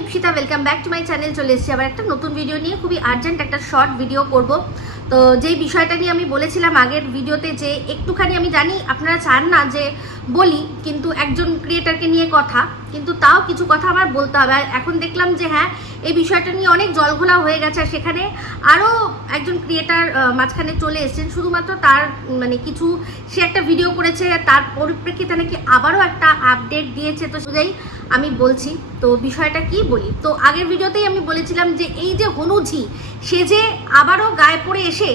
Ipsita, welcome back to my channel. চলে এসেছি আবার একটা নতুন ভিডিও নিয়ে। খুবই আর্জেন্ট একটা শর্ট ভিডিও করব। তো যেই বিষয়টা নিয়ে আমি বলেছিলাম আগের ভিডিওতে, যে একটুখানি আমি জানি আপনারা চান না যে বলি, কিন্তু একজন ক্রিয়েটারকে নিয়ে কথা, কিন্তু তাও কিছু কথা আমার বলতে হবে। আর এখন দেখলাম যে হ্যাঁ, এই বিষয়টা নিয়ে অনেক জলঘোলা হয়ে গেছে। আর সেখানে আরও একজন ক্রিয়েটার মাঝখানে চলে এসেছেন, শুধুমাত্র তার মানে কিছু সে একটা ভিডিও করেছে, তার পরিপ্রেক্ষিতে নাকি আবারও একটা আপডেট দিয়েছে। তো সেটাই আমি বলছি। তো বিষয়টা কি বলি, তো আগের ভিডিওতেই আমি বলেছিলাম যে এই যে হনুঝি, সে যে আবারও গায়ে পড়ে এসে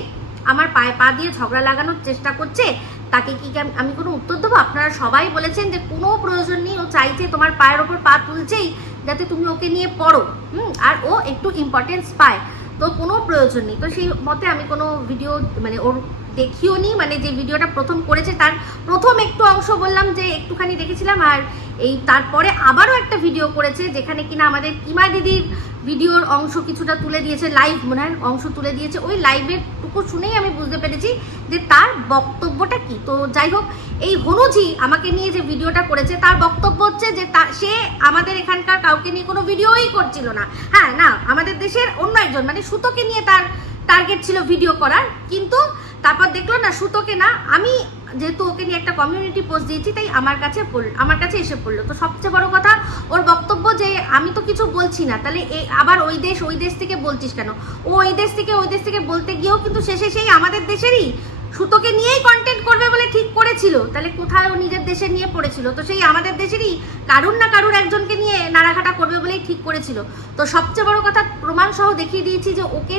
আমার পায়ে পা দিয়ে ঝগড়া লাগানোর চেষ্টা করছে, তাকে কি আমি কোনো উত্তর দেবো? আপনারা সবাই বলেছেন যে কোনো প্রয়োজন নেই, ও চাইছে তোমার পায়ের ওপর পা তুলছেই যাতে তুমি ওকে নিয়ে পড়ো, আর ও একটু ইম্পর্টেন্স পায়, তো কোনো প্রয়োজন নেই। তো সেই মতে আমি কোনো ভিডিও মানে ওর দেখিও নি, মানে যে ভিডিওটা প্রথম করেছে তার প্রথম একটু অংশ বললাম যে একটুখানি দেখেছিলাম। আর এই তারপরে আবারও একটা ভিডিও করেছে যেখানে কিনা আমাদের কিমা দিদির ভিডিওর অংশ কিছুটা তুলে দিয়েছে, লাইভ মনে হয় অংশ তুলে দিয়েছে। ওই লাইভের টুকু শুনেই আমি বুঝতে পেরেছি যে তার বক্তব্যটা কি। তো যাই হোক, এই হনুঝি আমাকে নিয়ে যে ভিডিওটা করেছে তার বক্তব্য হচ্ছে যে সে আমাদের এখানকার কাউকে নিয়ে কোনো ভিডিওই করছিল না। হ্যাঁ না, আমাদের দেশের অন্য একজন মানে সুতোকে নিয়ে তার টার্গেট ছিল ভিডিও করার, কিন্তু তারপর দেখলো না সুতোকে না, আমি যেহেতু ওকে নিয়ে একটা কমিউনিটি পোস্ট দিয়েছি তাই আমার কাছে এসে পড়লো। তো সবচেয়ে বড় কথা ওর বক্তব্য যে আমি তো কিছু বলছি না, তাহলে আবার ওই দেশ থেকে বলছিস কেন? ও ওই দেশ থেকে বলতে গিয়েও কিন্তু শেষে সেই আমাদের দেশেরই সুতোকে নিয়েই কন্টেন্ট করবে বলে ঠিক করেছিল, তাহলে কোথায় ও নিজের দেশে নিয়ে পড়েছিল? তো সেই আমাদের দেশেরই কারুর না কারুর একজনকে নিয়ে নাড়াঘাটা করবে বলেই ঠিক করেছিল। তো সবচেয়ে বড় কথা প্রমাণ সহ দেখিয়ে দিয়েছি যে ওকে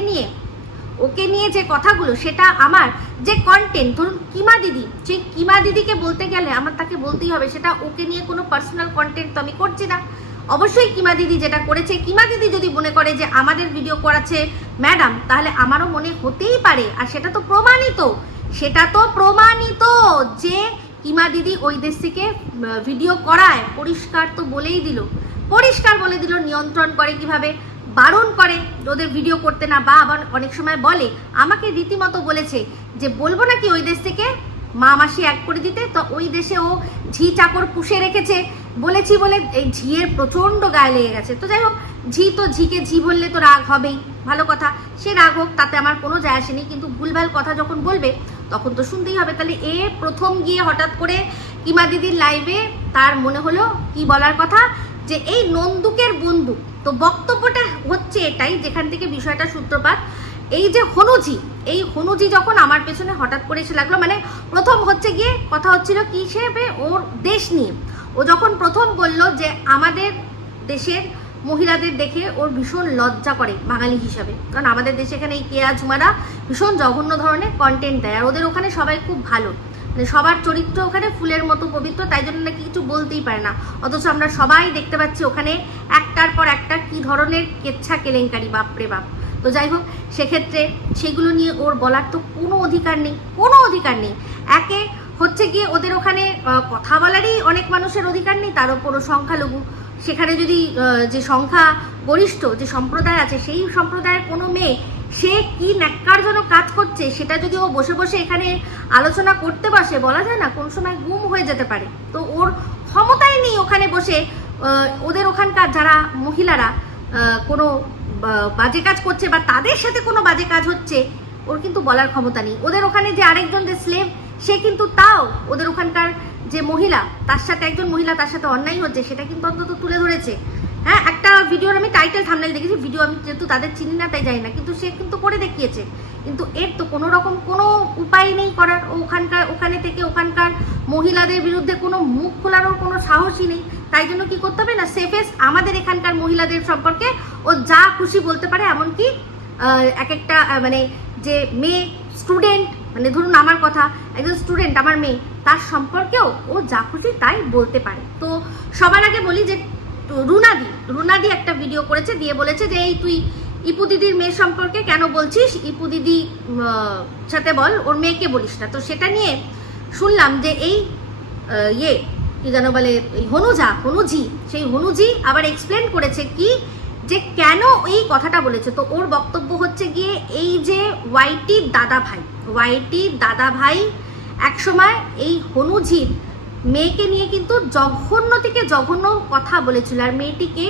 নিয়ে যে কথাগুলো, সেটা আমার যে কন্টেন্ট, ধরুন কিমা দিদি, সেই কিমা দিদিকে বলতে গেলে আমার তাকে বলতেই হবে সেটা ওকে নিয়ে কোনো পার্সোনাল কন্টেন্ট তো আমি করছি না। অবশ্যই কিমা দিদি যেটা করেছে, কিমা দিদি যদি মনে করে যে আমাদের ভিডিও করাচ্ছে ম্যাডাম, তাহলে আমারও মনে হতেই পারে। আর সেটা তো প্রমাণিত যে কিমা দিদি ওই দেশ থেকে ভিডিও করায়, পরিষ্কার বলে দিল নিয়ন্ত্রণ করে কিভাবে, বারণ করে ওদের ভিডিও করতে না, বা আবার অনেক সময় বলে, আমাকে রীতিমতো বলেছে যে বলবো নাকি ওই দেশ থেকে মা মাসি এক করে দিতে। তো ওই দেশে ও ঝি চাকর পুষে রেখেছে বলেছি বলে এই ঝিয়ের প্রচণ্ড গায়ে লেগে গেছে। তো যাই হোক, ঝিকে ঝি বললে তো রাগ হবেই, ভালো কথা, সে রাগ হোক, তাতে আমার কোনো যায় আসেনি, কিন্তু ভুলভাল কথা যখন বলবে তখন তো শুনতেই হবে। তাহলে প্রথম গিয়ে হঠাৎ করে কিমা দিদির লাইভে তার মনে হলো কি বলার কথা, যে এই নন্দুকের বন্দুক। তো বক্তব্যটা হচ্ছে এটাই, যেখান থেকে বিষয়টা সূত্রপাত, এই যে হনুঝি যখন আমার পেছনে হঠাৎ করে এসে লাগলো, মানে প্রথম হচ্ছে গিয়ে কথা হচ্ছিল কি হিসেবে ওর দেশ নিয়ে। ও যখন প্রথম বলল যে আমাদের দেশের মহিলাদের দেখে ওর ভীষণ লজ্জা করে বাঙালি হিসাবে, কারণ আমাদের দেশে এখানে এই কেয়া ঝুমারা ভীষণ জঘন্য ধরনের কন্টেন্ট দেয়, আর ওদের ওখানে সবাই খুব ভালো, মানে সবার চরিত্র ওখানে ফুলের মতো পবিত্র, তাই জন্য নাকি কিছু বলতেই পারে না। অথচ আমরা সবাই দেখতে পাচ্ছি ওখানে একটার পর একটা কি ধরনের কেচ্ছা কেলেঙ্কারি, বাপরে বাপ। তো যাই হোক, সেক্ষেত্রে সেগুলো নিয়ে ওর বলার তো কোনো অধিকার নেই। একে হচ্ছে গিয়ে ওদের ওখানে কথা বলারই অনেক মানুষের অধিকার নেই, তার ওপরও সংখ্যালঘু, সেখানে যদি যে সংখ্যা গরিষ্ঠ যে সম্প্রদায় আছে, সেই সম্প্রদায়ের কোনো মেয়ে সে কি ন্যাক্কারজনক কাজ করছে, সেটা যদি ও বসে বসে এখানে আলোচনা করতে বসে, বলা যায় না কোন সময় গুম হয়ে যেতে পারে। তো ওর ক্ষমতাই নেই ওখানে বসে ওদের ওখানকার যারা মহিলারা কোনো বাজে কাজ করছে বা তাদের সাথে কোনো বাজে কাজ হচ্ছে, ওর কিন্তু বলার ক্ষমতা নেই। ওদের ওখানে যে আরেকজন যে স্লেভ, সে কিন্তু তাও ওদের ওখানকার যে মহিলা, তার সাথে একজন মহিলা তার সাথে অন্যায় হচ্ছে, সেটা কিন্তু অন্তত তুলে ধরেছে। হ্যাঁ, একটা ভিডিওর আমি টাইটেল থাম্বনেল দেখেছি, ভিডিও আমি যেহেতু তাদের চিনি না তাই জানি না, কিন্তু সে কিন্তু করে দেখিয়েছে। কিন্তু এর তো কোনো রকম কোনো উপায় নেই করার, ওখানে থেকে ওখানকার মহিলাদের বিরুদ্ধে কোনো মুখ খোলারও কোনো সাহসই নেই। তাই জন্য কি করতে হবে না, সেফেস্ট আমাদের এখানকার মহিলাদের সম্পর্কে ও যা খুশি বলতে পারে, এমনকি এক একটা মানে যে মেয়ে স্টুডেন্ট, মানে ধরুন আমার কথা, একজন স্টুডেন্ট আমার মেয়ে, তার সম্পর্কেও ও যা খুশি তাই বলতে পারে। তো সবার আগে বলি যে রুনাদি একটা ভিডিও করেছে, দিয়ে বলেছে যে এই তুই ইপু দিদির মেয়ে সম্পর্কে কেন বলছিস, ইপু দিদি সাথে বল, ওর মেয়েকে বলিস না। তো সেটা নিয়ে শুনলাম যে এই কি যেন বলে সেই হনুঝি আবার এক্সপ্লেন করেছে কি যে কেন এই কথাটা বলেছে। তো ওর বক্তব্য হচ্ছে গিয়ে এই যে ওয়াইটির দাদা ভাই একসময় এই হনুঝির মেয়েকে নিয়ে কিন্তু জঘন্য থেকে জঘন্য কথা বলেছিল, আর মেয়েটিকে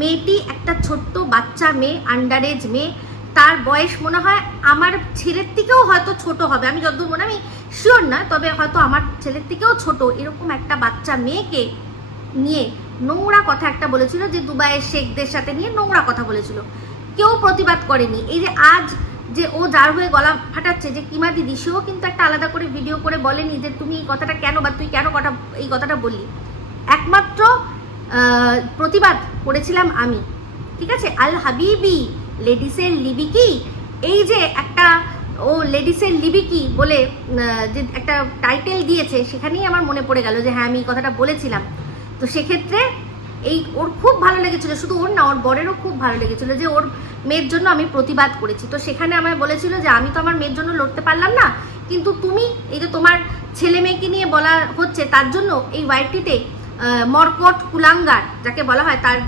মেয়েটি একটা ছোট্ট বাচ্চা মেয়ে, আন্ডার এজ মেয়ে, তার বয়স মনে হয় আমার ছেলের থেকেও হয়তো ছোট হবে, আমি যতদূর মনে আমি শিওর না, তবে হয়তো আমার ছেলের থেকেও ছোট এরকম একটা বাচ্চা মেয়েকে নিয়ে নোংরা কথা একটা বলেছিল, যে দুবাইয়ের শেখদের সাথে নিয়ে নোংরা কথা বলেছিল, কেউ প্রতিবাদ করেনি। এই যে আজ যে ও যার হয়ে গলা ফাটাচ্ছে, যে কিমা দিদি, সেও কিন্তু একটা আলাদা করে ভিডিও করে বলেনি যে তুমি এই কথাটা কেন, বা তুই কেন এই কথাটা বললি। একমাত্র প্রতিবাদ করেছিলাম আমি, ঠিক আছে। আল হাবিবি লেডিসের লিবিকি, এই যে একটা ও লেডিসের লিবিকি বলে যে একটা টাইটেল দিয়েছে, সেখানেই আমার মনে পড়ে গেল যে হ্যাঁ আমি এই কথাটা বলেছিলাম। তো সেক্ষেত্রে এই ওর খুব ভালো লেগেছিল, শুধু ওর না, ওর বরেরও খুব ভালো লেগেছিল যে ওর মেয়ের জন্য আমি প্রতিবাদ করেছি। তো সেখানে আমায় বলেছিল যে আমি তো আমার মেয়ের জন্য লড়তে পারলাম না, কিন্তু তুমি এই যে তোমার ছেলে মেয়েকে নিয়ে বলা হচ্ছে, তার জন্য এই ওয়াইটিতে মরকট কুলাঙ্গার যাকে বলা হয়, তার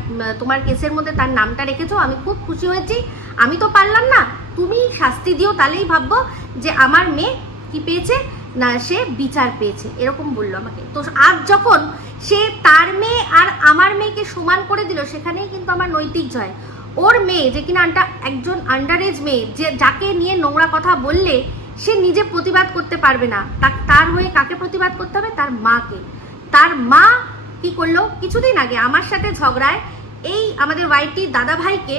তোমার কেসের মধ্যে তার নামটা রেখেছো, আমি খুব খুশি হয়েছি। আমি তো পারলাম না, তুমি শাস্তি দিও, তাহলেই ভাববো যে আমার মেয়ে কি পেয়েছে না, সে বিচার পেয়েছে, এরকম বললো আমাকে। তো আজ যখন সে তার মেয়ে আর আমার মেয়েকে সমান করে দিল, সেখানেই কিন্তু আমার নৈতিক জয়। ওর মেয়ে যে কিনা একজন আন্ডার এজ মেয়ে, যে যাকে নিয়ে নোংরা কথা বললে সে নিজে প্রতিবাদ করতে পারবে না, তার হয়ে কাকে প্রতিবাদ করতে হবে? তার মাকে। তার মা কি করলো, কিছুদিন আগে আমার সাথে ঝগড়ায় এই আমাদের ওয়াইটির দাদা ভাইকে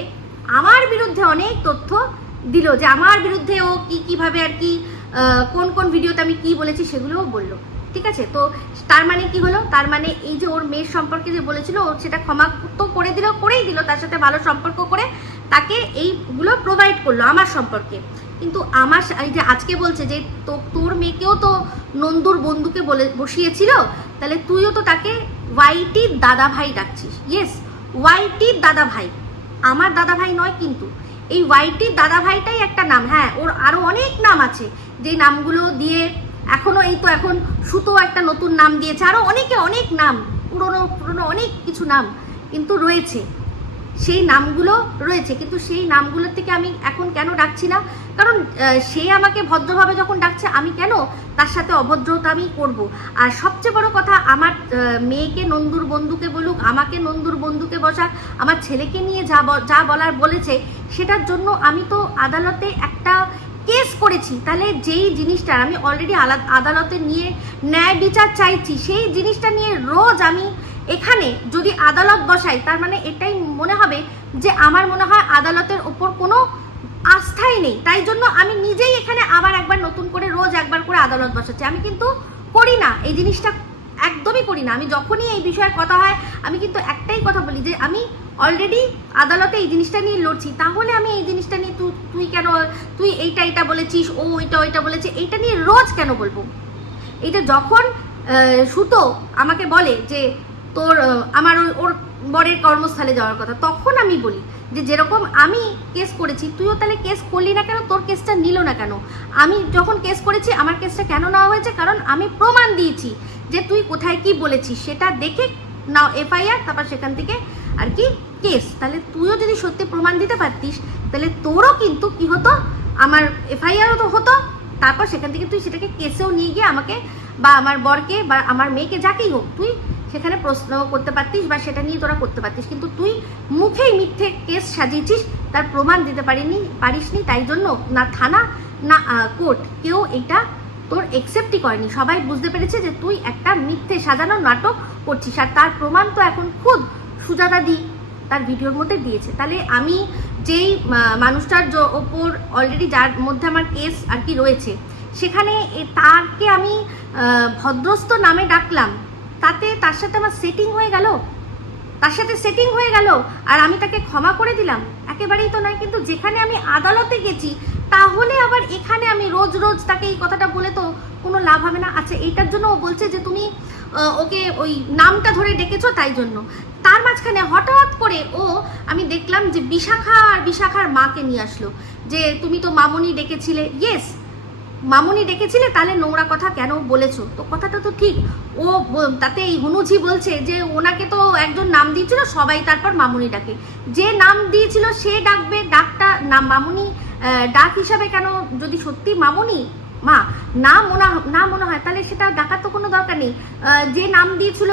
আমার বিরুদ্ধে অনেক তথ্য দিল, যে আমার বিরুদ্ধে ও কিভাবে আর কি কোন কোন ভিডিওতে আমি কি বলেছি সেগুলোও বললো, ঠিক আছে। তো তার মানে কি হলো, তার মানে এই যে ওর মেয়ের সম্পর্কে যে বলেছিল, ও সেটা ক্ষমা তো করেই দিল, তার সাথে ভালো সম্পর্ক করে তাকে এইগুলো প্রোভাইড করলো আমার সম্পর্কে। কিন্তু আমার এই যে আজকে বলছে যে তোর মেয়েকেও তো নন্দুর বন্ধুকে বলে বসিয়েছিল, তাহলে তুইও তো তাকে ওয়াইটির দাদা ভাই ডাকছিস। ইয়েস, ওয়াইটির দাদা ভাই, আমার দাদা ভাই নয়, কিন্তু এই ওয়াইটির দাদা ভাইটাই একটা নাম। হ্যাঁ, ওর আরো অনেক নাম আছে, যে নামগুলো দিয়ে এখনো এই তো এখন সুতো একটা নতুন নাম দিয়েছে, আরো অনেকে অনেক নাম, পুরনো অনেক কিছু নাম কিন্তু রয়েছে, সেই নামগুলো রয়েছে, কিন্তু সেই নামগুলোর থেকে আমি এখন কেন ডাকছি না? কারণ সে আমাকে ভদ্রভাবে যখন ডাকছে, আমি কেন তার সাথে অভদ্রতা আমি করব? আর সবচেয়ে বড় কথা, আমার মেয়েকে নন্দুর বন্ধুকে বলুক, আমাকে নন্দুর বন্ধুকে বসাক, আমার ছেলেকে নিয়ে যা বলার বলেছে, সেটার জন্য আমি তো আদালতে একটা কেস করেছি। তাহলে যেই জিনিসটা আমি অলরেডি আদালতে নিয়ে ন্যায় বিচার চাইছি, সেই জিনিসটা নিয়ে রোজ আমি এখানে যদি আদালত বসাই, তার মানে এটাই মনে হবে যে আমার মনে হয় আদালতের ওপর কোনো আস্থাই নেই। তাই জন্য আমি নিজেই এখানে আবার একবার নতুন করে রোজ একবার করে আদালত বসাচ্ছি। আমি কিন্তু করি না এই জিনিসটা, একদমই করি না। আমি যখনই এই বিষয়ের কথা হয়, আমি কিন্তু একটাই কথা বলি যে আমি অলরেডি আদালতে এই জিনিসটা নিয়ে লড়ছি, তাহলে আমি এই জিনিসটা নিয়ে তুই কেন, তুই এইটা বলেছিস, ও ওইটা বলেছে, এইটা নিয়ে রোজ কেন বলবো? এইটা যখন সুতো আমাকে বলে যে তোর আমার ওর বরের কর্মস্থলে যাওয়ার কথা, তখন আমি বলি যে যেরকম আমি কেস করেছি, তুইও তাহলে কেস করলি না কেন, তোর কেসটা নিল না কেন? আমি যখন কেস করেছি, আমার কেসটা কেন নেওয়া হয়েছে? কারণ আমি প্রমাণ দিয়েছি যে তুই কোথায় কি বলেছিস, সেটা দেখে নাও এফআইআর, তারপর সেখান থেকে আর কি কেস। তাহলে তুইও যদি সত্যি প্রমাণ দিতে পারতিস, তাহলে তোরও কিন্তু কি হতো, আমার এফআইআরও তো হতো, তারপর সেখান থেকে তুই সেটাকে কেসেও নিয়ে গিয়ে আমাকে বা আমার বরকে বা আমার মেয়েকে, যাকেই হোক, তুই সেখানে প্রশ্ন করতে পারতিস বা সেটা নিয়ে তোরা করতে পারতিস। কিন্তু তুই মুখেই মিথ্যে কেস সাজিয়েছিস, তার প্রমাণ দিতে পারিসনি। তাই জন্য না থানা না কোর্ট কেউ এটা তোর একসেপ্টই করেনি। সবাই বুঝতে পেরেছে যে তুই একটা মিথ্যে সাজানো নাটক করছিস, আর তার প্রমাণ তো এখন খুদ সুজাতা দি তার ভিডিওর মধ্যে দিয়েছে। তাহলে আমি যেই মানুষটার ওপর অলরেডি যার মধ্যে আমার কেস আর কি রয়েছে, সেখানে তাকে আমি ভদ্রস্থ নামে ডাকলাম, তাতে তার সাথে আমার সেটিং হয়ে গেল, আর আমি তাকে ক্ষমা করে দিলাম? একেবারেই তো নয়। কিন্তু যেখানে আমি আদালতে গেছি, তাহলে আবার এখানে আমি রোজ তাকে এই কথাটা বলে তো কোনো লাভ হবে না। আচ্ছা, এইটার জন্য ও বলছে যে তুমি ওকে ওই নামটা ধরে ডেকেছো, তাই জন্য। তার মাঝখানে হঠাৎ করে আমি দেখলাম যে বিশাখার মাকে নিয়ে আসলো, যে তুমি তো মামনি ডেকেছিলে। ইয়েস, মামনি ডেকেছিলে, তাহলে নোংরা কথা কেন বলেছো? তো কথাটা তো ঠিক। তাতে এই হনুঝি বলছে যে ওনাকে তো একজন নাম দিয়েছিল, সবাই তারপর মামনি ডাকে। যে নাম দিয়েছিল সে ডাকবে, ডাকটা নাম মামনি ডাক হিসাবে কেন? যদি সত্যি মামনি, মা না মনে হয় তাহলে সেটা ডাকার তো কোনো দরকার নেই। যে নাম দিয়েছিল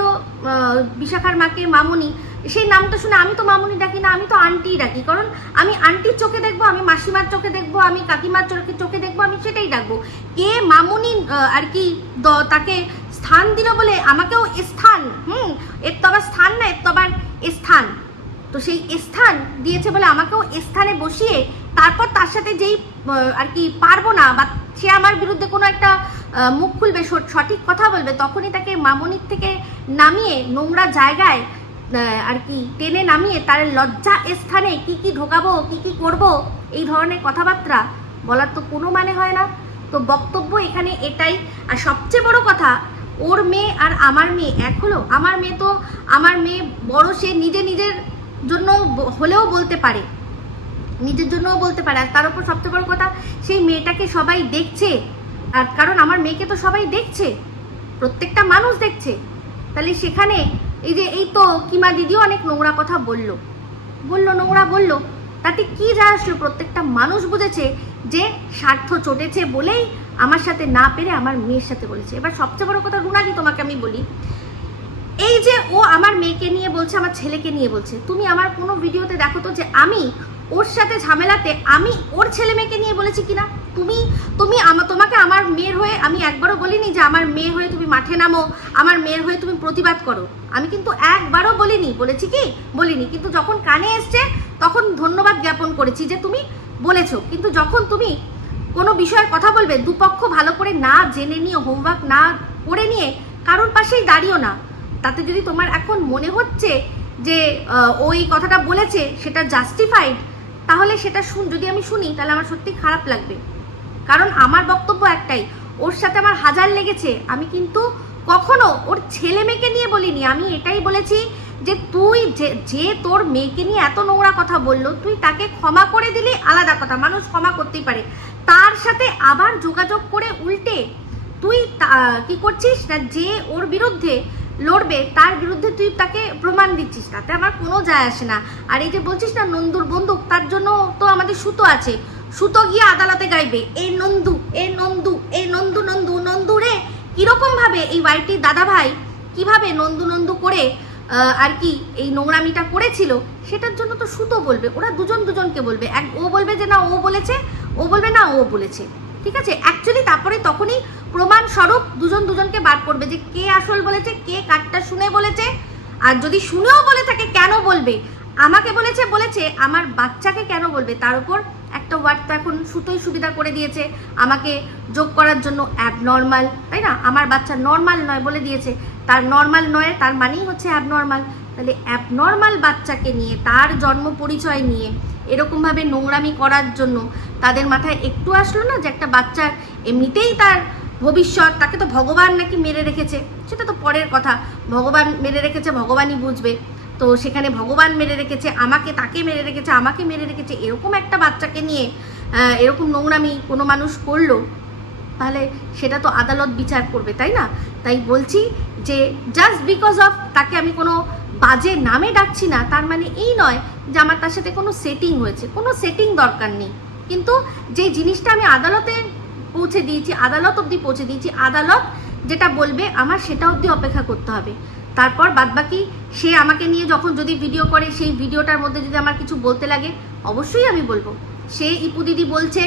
বিশাখার মাকে মামনি, সেই নামটা শুনে আমি তো মামনি ডাকি না, আমি তো আন্টি ডাকি, কারণ আমি আন্টির চোখে দেখবো, আমি মাসিমার চোখে দেখবো, আমি কাকিমার চোখে দেখবো, আমি সেটাই ডাকবো। কে মামনি আর কি তাকে স্থান দিল বলে আমাকেও স্থান, এর তো আবার স্থান না, এর তো আবার স্থান, তো সেই স্থান দিয়েছে বলে আমাকেও স্থানে বসিয়ে তারপর তার সাথে যেই আর কি পারবো না বা সে আমার বিরুদ্ধে কোনো একটা মুখ খুলবে, সঠিক কথা বলবে, তখনই তাকে মামনির থেকে নামিয়ে নোংরা জায়গায় আর কি টেনে নামিয়ে তার লজ্জা স্থানে কি ঢোকাবো, কি করব, এই ধরনের কথাবার্তা বলার তো কোনো মানে হয় না। তো বক্তব্য এখানে এটাই। আর সবচেয়ে বড় কথা, ওর মেয়ে আর আমার মেয়ে এক হলো। আমার মেয়ে বড়, সে নিজের জন্য হলেও বলতে পারে, নিজের জন্যও বলতে পারে। আর তার উপর সবচেয়ে বড় কথা, সেই মেয়েটাকে সবাই দেখছে, আর কারণ আমার মেয়েকে তো সবাই দেখছে, প্রত্যেকটা মানুষ দেখছে। তাহলে সেখানে এই তো কিমা দিদিও অনেক নোংরা কথা বললো, তাতে কি যা আসলো? প্রত্যেকটা মানুষ বুঝেছে যে স্বার্থ চটেছে বলেই আমার সাথে না পেরে আমার মেয়ের সাথে বলেছে। এবার সবচেয়ে বড় কথা রুনাদি, তোমাকে আমি বলি, এই যে ও আমার মেয়েকে নিয়ে বলছে, আমার ছেলেকে নিয়ে বলছে, তুমি আমার কোনো ভিডিওতে দেখো তো যে আমি ওর সাথে ঝামেলাতে আমি ওর ছেলে মেয়েকে নিয়ে বলেছি কিনা? তোমাকে আমার মেয়ের হয়ে আমি একবারও বলিনি যে আমার মেয়ে হয়ে তুমি মাঠে নামো, আমার মেয়ের হয়ে তুমি প্রতিবাদ করো, আমি কিন্তু একবারও বলিনি। বলেছি কি? বলিনি। কিন্তু যখন কানে এসছে তখন ধন্যবাদ জ্ঞাপন করেছি যে তুমি বলেছো। কিন্তু যখন তুমি কোনো বিষয়ে কথা বলবে, দুপক্ষ ভালো করে না জেনে নিয়ে, হোমওয়ার্ক না করে নিয়ে কারোর পাশেই দাঁড়িও না। তাতে যদি তোমার এখন মনে হচ্ছে যে ওই কথাটা বলেছে সেটা জাস্টিফাইড, তাহলে সেটা যদি আমি শুনি তাহলে আমার সত্যি খারাপ লাগবে। কারণ আমার বক্তব্য একটাই, ওর সাথে আমার হাজার লেগেছে, আমি কিন্তু কখনো ওর ছেলে মেয়েকে নিয়ে বলিনি। আমি এটাই বলেছি যে তুই যে তোর মেয়েকে নিয়ে এত নোংরা কথা বললো, তুই তাকে ক্ষমা করে দিলে আলাদা কথা, মানুষ ক্ষমা করতেই পারে। তার সাথে আবার যোগাযোগ করে উল্টে তুই কি করছিস না, যে ওর বিরুদ্ধে লড়বে তার বিরুদ্ধে তুই তাকে প্রমাণ দিচ্ছিস, তাতে আমার কোনো যায় আসে না। আর এই যে বলছিস না নন্দুর বন্দুক, তার জন্য তো আমাদের সুতো আছে, সুতো গিয়ে আদালতে গাইবে, এই নন্দু রে। কিরকম ভাবে এই ওয়াইটির দাদা ভাই কিভাবে নন্দু করে আর কি এই নোংরামিটা করেছিল, সেটার জন্য তো সুতো বলবে, ওরা দুজনকে বলবে। ও বলবে যে না ও বলেছে, ও বলবে না ও বলেছে, ঠিক আছে? অ্যাকচুয়ালি তারপরে তখনই প্রমাণ স্বরূপ দুজনকে বার করবে যে কে আসল বলেছে, কে কাটটা শুনে বলেছে। আর যদি শুনেও বলে থাকে কেন বলবে? আমাকে বলেছে, আমার বাচ্চাকে কেন বলবে? তার উপর একটা ওয়ার্ড তো এখন সুতোই সুবিধা করে দিয়েছে আমাকে যোগ করার জন্য, অ্যাবনর্মাল, তাই না? আমার বাচ্চা নর্মাল নয় বলে দিয়েছে, তার নর্মাল নয় তার মানেই হচ্ছে অ্যাবনর্মাল। তাহলে অ্যাবনর্মাল বাচ্চাকে নিয়ে, তার জন্ম পরিচয় নিয়ে এরকমভাবে নোংরামি করার জন্য তাদের মাথায় একটু আসলো না যে একটা বাচ্চার এমনিতেই তার ভবিষ্যৎ, তাকে তো ভগবান নাকি মেরে রেখেছে, সেটা তো পরের কথা, ভগবান মেরে রেখেছে, ভগবানই বুঝবে। তো সেখানে ভগবান মেরে রেখেছে আমাকে, তাকে মেরে রেখেছে আমাকে মেরে রেখেছে, এরকম একটা বাচ্চাকে নিয়ে এরকম নোংরামি কোনো মানুষ করলো, তাহলে সেটা তো আদালত বিচার করবে, তাই না? তাই বলছি যে জাস্ট বিকজ অফ তাকে আমি কোনো বাজে নামে ডাকছি না, তার মানে এই নয় যে আমার তার সাথে কোনো সেটিং হয়েছে, কোনো সেটিং দরকার নেই। কিন্তু যে জিনিসটা আমি আদালতে পৌঁছে দিয়েছি, আদালত অবধি পৌঁছে দিয়েছি, আদালত যেটা বলবে আমার সেটা অবধি অপেক্ষা করতে হবে। তারপর বাদবাকি সে আমাকে নিয়ে যখন যদি ভিডিও করে, সেই ভিডিওটার মধ্যে যদি আমার কিছু বলতে লাগে অবশ্যই আমি বলবো। সে ইপু দিদি বলছে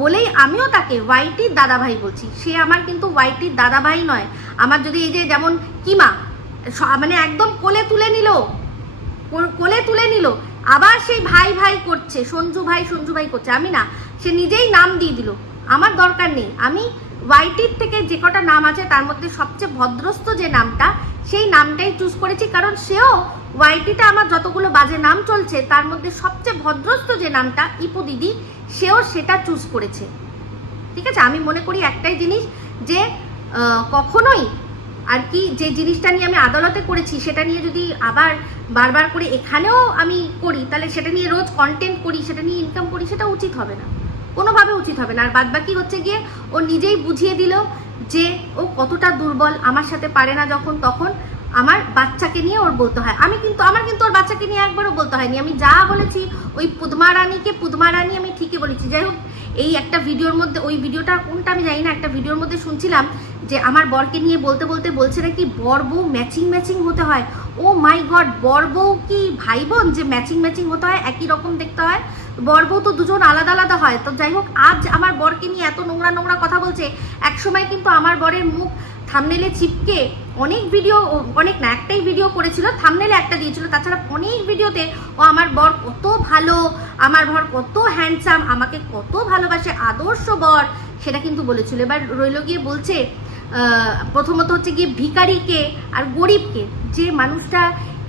বলেই আমিও তাকে ওয়াইটির দাদাভাই বলছি, সে আমার কিন্তু ওয়াইটির দাদাভাই নয়। আমার যদি এই যে যেমন কিমা মানে একদম কোলে তুলে নিল, আবার সেই ভাই করছে, সঞ্জু ভাই করছে, আমি না, সে নিজেই নাম দিয়ে দিল, আমার দরকার নেই। আমি ওয়াইটির থেকে যে কটা নাম আছে তার মধ্যে সবচেয়ে ভদ্রস্থ যে নামটা, সেই নামটাই চুজ করেছি, কারণ সেও ওয়াইটিতে আমার যতগুলো বাজে নাম চলছে তার মধ্যে সবচেয়ে ভদ্রস্থ যে নামটা ইপু দিদি, সেও সেটা চুজ করেছে, ঠিক আছে? আমি মনে করি একটাই জিনিস যে কখনোই আর কি যে জিনিসটা নিয়ে আমি আদালতে করেছি সেটা নিয়ে যদি আবার বারবার করে এখানেও আমি করি, তাহলে সেটা নিয়ে রোজ কন্টেন্ট করি, সেটা নিয়ে ইনকাম করি, সেটা উচিত হবে না, কোনোভাবে উচিত হবে না। আর বাদবাকি হচ্ছে গিয়ে ও নিজেই বুঝিয়ে দিল যে ও কতটা দুর্বল, আমার সাথে পারে না যখন, তখন আমার বাচ্চাকে নিয়ে ওর বলতে হয়। আমার কিন্তু ওর বাচ্চাকে নিয়ে একবারও বলতে হয়নি। আমি যা বলেছি ওই পুদমা রানী আমি ঠিকই বলেছি। যাই হোক, এই একটা ভিডিওর মধ্যে, ওই ভিডিওটা কোনটা আমি জানি না, একটা ভিডিওর মধ্যে শুনছিলাম যে আমার বরকে নিয়ে বলতে বলতে বলছে নাকি বর বউ ম্যাচিং ম্যাচিং হতে হয়। ও মাই গড, বর বউ কি ভাই বোন যে ম্যাচিং ম্যাচিং হতে হয়, একই রকম দেখতে হয়? বর বউ তো দুজন আলাদা আলাদা হয়। তো যাই হোক, আজ আমার বরকে নিয়ে এত নোংরা নোংরা কথা বলছে। একসময় কিন্তু আমার বরের মুখ থাম্বনেলে চিপকে অনেক ভিডিও, অনেক না, একটাই ভিডিও করেছিল, থাম্বনেলে একটা দিয়েছিল, তাছাড়া অনেক ভিডিওতে ও আমার বর কত ভালো, আমার বর কত হ্যান্ডসাম, আমাকে কত ভালোবাসে, আদর্শ বর, সেটা কিন্তু বলেছিল। এবার রইল গিয়ে বলছে প্রথমত হচ্ছে গিয়ে ভিখারিকে আর গরিবকে, যে মানুষটা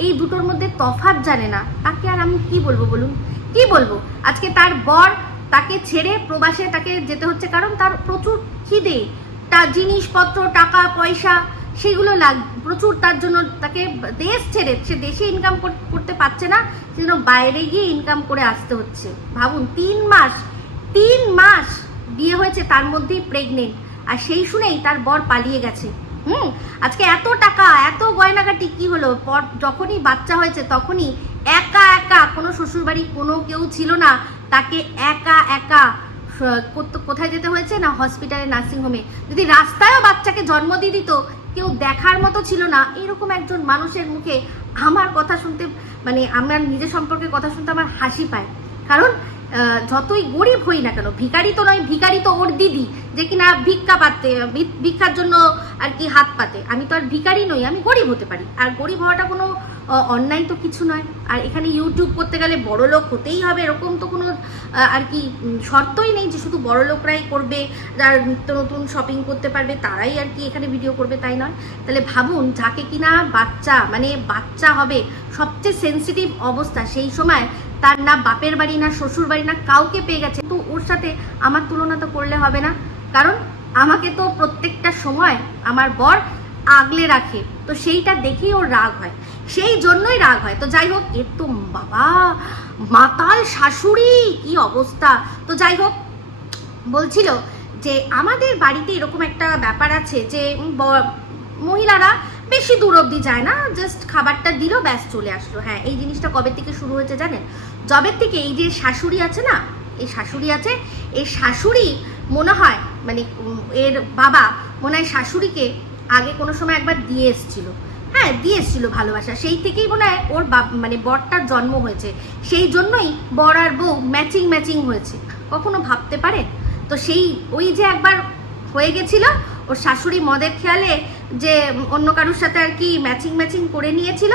এই দুটোর মধ্যে তফাৎ জানে না, তাকে আর আমি কি বলবো বলুন, কি বলবো? আজকে তার বর তাকে ছেড়ে প্রবাসে তাকে যেতে হচ্ছে, কারণ তার প্রচুর খিদে, তার জিনিসপত্র, টাকা পয়সা সেগুলো প্রচুর, তার জন্য তাকে দেশ ছেড়ে, সে দেশে ইনকাম করতে পারছে না, সেজন্য বাইরে গিয়ে ইনকাম করে আসতে হচ্ছে। ভাবুন, 3 মাস বিয়ে হয়েছে, তার মধ্যেই প্রেগনেন্ট, আর সেই শুনেই তার বর পালিয়ে গেছে। আজকে এত টাকা, এত গয়নাগাটি কি হলো? যখনই বাচ্চা হয়েছে তখনই একা একা, কোনো শ্বশুরবাড়ি কোনো কেউ ছিল না, তাকে একা একা কোথায় যেতে হয়েছে না, হসপিটালে, নার্সিংহোমে। যদি রাস্তায়ও বাচ্চাকে জন্ম দিয়ে দিত, কেউ দেখার মতো ছিল না। এরকম একজন মানুষের মুখে আমার কথা শুনতে, মানে আমার নিজের সম্পর্কে কথা শুনতে আমার হাসি পায়। কারণ যতই গরিব হই না কেন, ভিখারি তো নয়, ভিখারি তো ওর দিদি, যে কিনা ভিক্ষা পাতে, ভিক্ষার জন্য আর কি হাত পাতে। আমি তো আর ভিখারি নই, আমি গরিব হতে পারি, আর গরিব হওয়াটা কোনো অন্যায় তো কিছু নয়। আর এখানে ইউটিউব করতে গেলে বড় লোক হতেই হবে এরকম তো কোনো আর কি শর্তই নেই যে শুধু বড় লোকরাই করবে, যারা নিত্য নতুন শপিং করতে পারবে তারাই আর কি এখানে ভিডিও করবে, তাই নয়। তাহলে ভাবুন, যাকে কিনা বাচ্চা, মানে বাচ্চা হবে, সবচেয়ে সেন্সিটিভ অবস্থা, সেই সময় তার না বাপের বাড়ি, না শ্বশুর বাড়ি, না কাউকে পেয়ে গেছে। তো ওর সাথে আমার তুলনা তো করলে হবে না, কারণ আমাকে তো প্রত্যেকটা সময় আমার বর আগলে রাখে, তো সেইটা দেখেই ওর রাগ হয়, সেই জন্যই রাগ হয়। তো যাই হোক, এর তো বাবা মাতাল শাশুড়ি, কি অবস্থা। তো যাই হোক, বলছিল যে আমাদের বাড়িতে এরকম একটা ব্যাপার আছে যে মহিলারা বেশি দূর অবধি যায় না, জাস্ট খাবারটা দিল, ব্যাস চলে আসলো। হ্যাঁ, এই জিনিসটা কবে থেকে শুরু হয়েছে জানেন? যবের থেকে এই যে শাশুড়ি আছে না, এই শাশুড়ি আছে, এই শাশুড়ি মনে হয়, মানে এর বাবা মনে হয় শাশুড়িকে আগে কোনো সময় একবার দিয়ে এসেছিল। হ্যাঁ, দিয়ে এসেছিল ভালোবাসা, সেই থেকেই মনে হয় ওর মানে বরটার জন্ম হয়েছে, সেই জন্যই বর আর বউ ম্যাচিং ম্যাচিং হয়েছে। কখনো ভাবতে পারেন? তো সেই ওই যে একবার হয়ে গেছিল, ওর শাশুড়ি মদের খেয়ালে যে অন্য কারোর সাথে আর কি ম্যাচিং ম্যাচিং করে নিয়েছিল,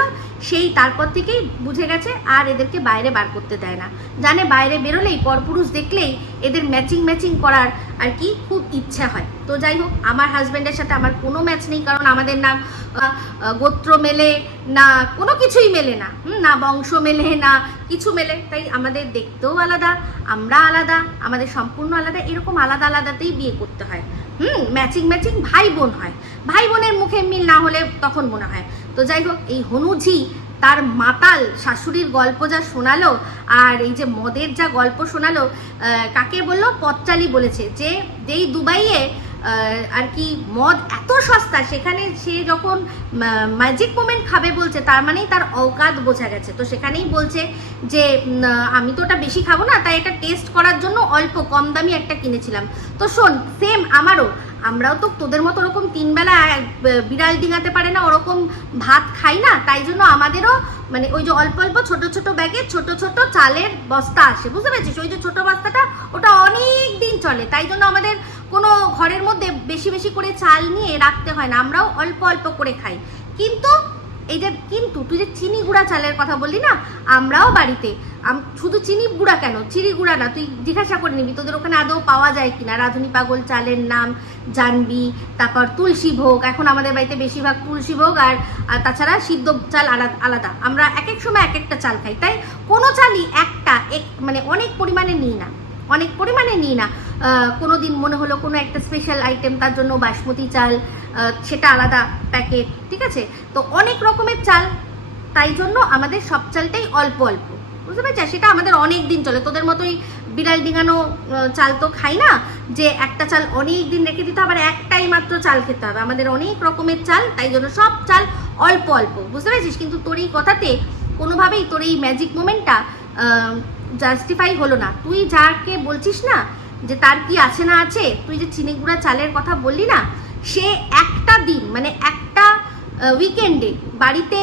সেই তারপর থেকেই বুঝে গেছে আর এদেরকে বাইরে বার করতে দেয় না। জানে বাইরে বেরোলেই, পরপুরুষ দেখলেই এদের ম্যাচিং ম্যাচিং করার আর কি খুব ইচ্ছা হয়। তো যাই হোক, আমার হাজব্যান্ডের সাথে আমার কোনো ম্যাচ নেই, কারণ আমাদের না গোত্র মেলে, না কোনো কিছুই মেলে না, না বংশ মেলে, না কিছু মেলে। তাই আমাদের দেখতেও আলাদা, আমরা আলাদা, আমাদের সম্পূর্ণ আলাদা, এরকম আলাদা আলাদাতেই বিয়ে করতে হয়। ম্যাচিং ম্যাচিং ভাই বোন হয়, ভাই বোনের মুখে মিল না হলে তখন মনে হয়। তো যাই হোক, এই হনুঝি তার মাতাল শাশুড়ির গল্প যা শোনালো, আর এই যে মদের যা গল্প শোনালো, কাকে বললো? পথচালি বলেছে যে যেই দুবাইয়ে আর কি মদ এত সস্তা, সেখানে সে যখন ম্যাজিক মোমেন্ট খাবে বলছে, তার মানেই তার অকাত বোঝা গেছে। তো সেখানেই বলছে যে আমি তো ওটা বেশি খাবো না, তাই এটা টেস্ট করার জন্য অল্প কম দামি একটা কিনেছিলাম। তো শোন, সেম আমারও, আমরাও তো তোদের মতো ওরকম 3 বেলা বিড়াল ডিঙাতে পারে না ওরকম ভাত খাই না, তাই জন্য আমাদেরও মানে ওই যে অল্প অল্প ছোট ছোট ব্যাগে ছোট ছোট চালের বস্তা আসে, বুঝতে পেরেছিস? ওই যে ছোট বস্তাটা, ওটা অনেক দিন চলে, তাই জন্য আমাদের কোনো ঘরের মধ্যে বেশি বেশি করে চাল নিয়ে রাখতে হয় না, আমরাও অল্প অল্প করে খাই। কিন্তু এই যে তুই যে চিনি গুঁড়া চালের কথা বললি না, আমরাও বাড়িতে শুধু চিনি গুঁড়া কেন, চিনি গুঁড়া না, তুই জিজ্ঞাসা করে নিবি তোদের ওখানে আদৌ পাওয়া যায় কিনা। রাঁধুনি পাগল চালের নাম জানবি, তারপর তুলসী ভোগ, এখন আমাদের বাড়িতে বেশিরভাগ তুলসী ভোগ, আর তাছাড়া সিদ্ধ চাল আলাদা। আমরা এক এক সময় এক একটা চাল খাই, তাই কোনো চালই মানে অনেক পরিমাণে নিই না। কোনো দিন মনে হলো কোনো একটা স্পেশাল আইটেম, তার জন্য বাসমতি চাল, সেটা আলাদা প্যাকেট, ঠিক আছে? তো অনেক রকমের চাল, তাই জন্য আমাদের সব চালটাই অল্প অল্প, বুঝতে পারছিস? সেটা আমাদের অনেক দিন চলে। তোদের মতোই বিড়াল ডিঙানো চাল তো খাই না যে একটা চাল অনেক দিন রেখে দিতে হবে, একটাই মাত্র চাল খেতে হবে। আমাদের অনেক রকমের চাল, তাই জন্য সব চাল অল্প অল্প, বুঝতে পেরেছিস? কিন্তু তোর এই কথাতে কোনোভাবেই তোর এই ম্যাজিক মোমেন্টটা জাস্টিফাই হলো না। তুই যাকে বলছিস না যে তার কি আছে না আছে। তুই যে চিনি গুঁড়া চালের কথা বললি না, সে একটা দিন মানে একটা উইকেন্ডে বাড়িতে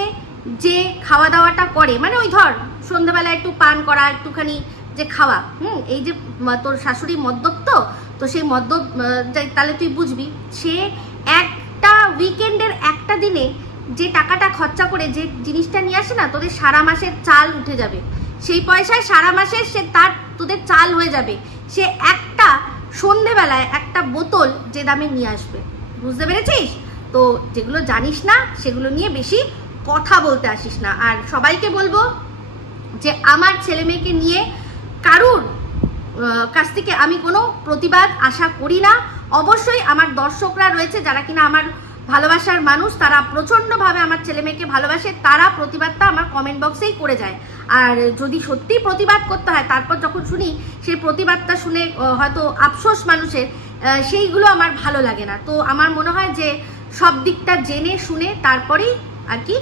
যে খাওয়া দাওয়াটা করে, মানে ওই ধর সন্ধ্যাবেলা একটু পান করা, একটুখানি যে খাওয়া, এই যে তোর শাশুড়ি মদ্যপ, তো সেই মদ্যপ তাহলে তুই বুঝবি, সে একটা উইকেন্ডের একটা দিনে যে টাকাটা খরচা করে যে জিনিসটা নিয়ে আসে না, তোদের সারা মাসের চাল উঠে যাবে, সেই পয়সায় সারা মাসের সে তার তোদের চাল হয়ে যাবে। সে একটা সন্ধেবেলায় একটা বোতল যে দামে নিয়ে আসবে, বুঝতে পেরেছিস? তো যেগুলো জানিস না সেগুলো নিয়ে বেশি কথা বলতে আসিস না। আর সবাইকে বলবো যে আমার ছেলে মেয়েকে নিয়ে কারুর কাছ থেকে আমি কোনো প্রতিবাদ আশা করি না। অবশ্যই আমার দর্শকরা রয়েছে যারা কিনা আমার ভালোবাসার মানুষ, তারা প্রচণ্ডভাবে আমার ছেলে মেয়েকে ভালোবাসে, তারা প্রতিবাদটা আমার কমেন্ট বক্সেই করে যায়। আর যদি সত্যি প্রতিবাদ করতে হয়, তারপর যখন শুনি সেই প্রতিবাদটা শুনে হয়তো আফসোস মানুষের, সেইগুলো আমার ভালো লাগে না। তো আমার মনে হয় যে সব দিকটা জেনে শুনে তারপরেই আর কি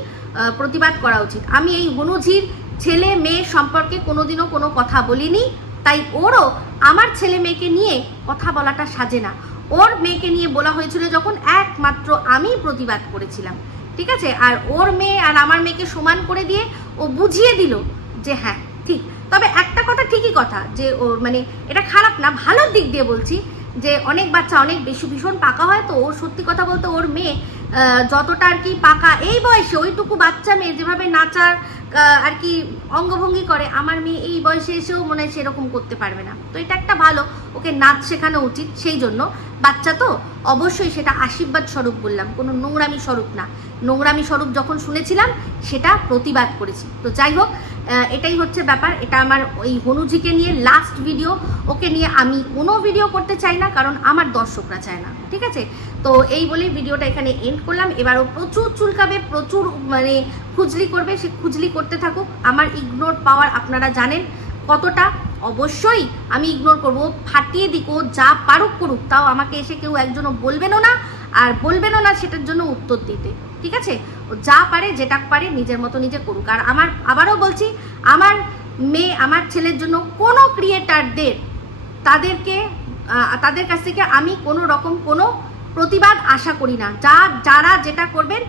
প্রতিবাদ করা উচিত। আমি এই হনুঝির ছেলে মেয়ে সম্পর্কে কোনোদিনও কোনো কথা বলিনি, তাই ওরও আমার ছেলে মেয়েকে নিয়ে কথা বলাটা সাজে না। ওর মেয়েকে নিয়ে বলা হয়েছিল যখন, একমাত্র আমি প্রতিবাদ করেছিলাম, ঠিক আছে? আর ওর মেয়ে আর আমার মেয়েকে সমান করে দিয়ে ও বুঝিয়ে দিল যে হ্যাঁ ঠিক। তবে একটা কথা ঠিকই কথা, যে ওর মানে এটা খারাপ না, ভালোর দিক দিয়ে বলছি, যে অনেক বাচ্চা অনেক বেশি ভীষণ পাকা হয়। তো ওর সত্যি কথা বলতে ওর মেয়ে যতটা আর কি পাকা এই বয়সে, ওইটুকু বাচ্চা মেয়ে যেভাবে নাচার আর কি অঙ্গভঙ্গি করে, আমার মেয়ে এই বয়সে এসেও মনে হয় সেরকম করতে পারবে না। তো এটা একটা ভালো, ওকে নাচ শেখানো উচিত। সেই জন্য বাচ্চা তো অবশ্যই সেটা আশীর্বাদ স্বরূপ বললাম, কোনো নোংরামি স্বরূপ না। নোংরামি স্বরূপ যখন শুনেছিলাম সেটা প্রতিবাদ করেছি। তো যাই হোক, এটাই হচ্ছে ব্যাপার। এটা আমার ওই হনুজিকে নিয়ে লাস্ট ভিডিও। ওকে নিয়ে আমি কোনো ভিডিও করতে চাই না, কারণ আমার দর্শকরা চায় না, ঠিক আছে? তো এই বলেই ভিডিওটা এখানে এন্ড করলাম। এবারও প্রচুর চুলকাবে, প্রচুর মানে খুজলি করবে, সে খুজলি করতে থাকুক। আমার ইগনোর পাওয়ার আপনারা জানেন কতটা। অবশ্যই আমি ইগনোর করবো, ফাটিয়ে দিক, ও যা পারুক করুক, তাও আমাকে এসে কেউ একজনও বলবেনও না, আর বলবেনও না সেটার জন্য উত্তর দিতে, ঠিক আছে? ও যা পারে যেটা পারে নিজের মতো নিজে করুক। আর আমার আবারও বলছি, আমার মেয়ে আমার ছেলের জন্য কোনো ক্রিয়েটারদের তাদের কাছ থেকে আমি কোনো রকম কোনো প্রতিবাদ আশা করি না। যারা যেটা করবেন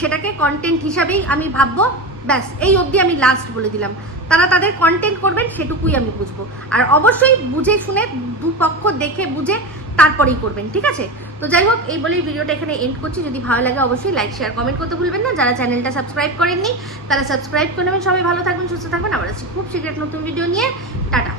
সেটাকে কন্টেন্ট হিসাবেই আমি ভাববো, ব্যাস এই অবধি আমি লাস্ট বলে দিলাম। তারা তাদের কন্টেন্ট করবেন, সেটুকুই আমি বুঝবো। আর অবশ্যই বুঝে শুনে দুপক্ষ দেখে বুঝে তারপরেই করবেন, ঠিক আছে? তো যাই হোক, এই বলেই ভিডিওটা এখানে এন্ড করছি। যদি ভালো লাগে অবশ্যই লাইক শেয়ার কমেন্ট করতে ভুলবেন না। যারা চ্যানেলটা সাবস্ক্রাইব করেননি তারা সাবস্ক্রাইব করে নেবেন। সবাই ভালো থাকবেন, সুস্থ থাকবেন। আবার আসছি খুব শীঘ্র নতুন ভিডিও নিয়ে। টাটা।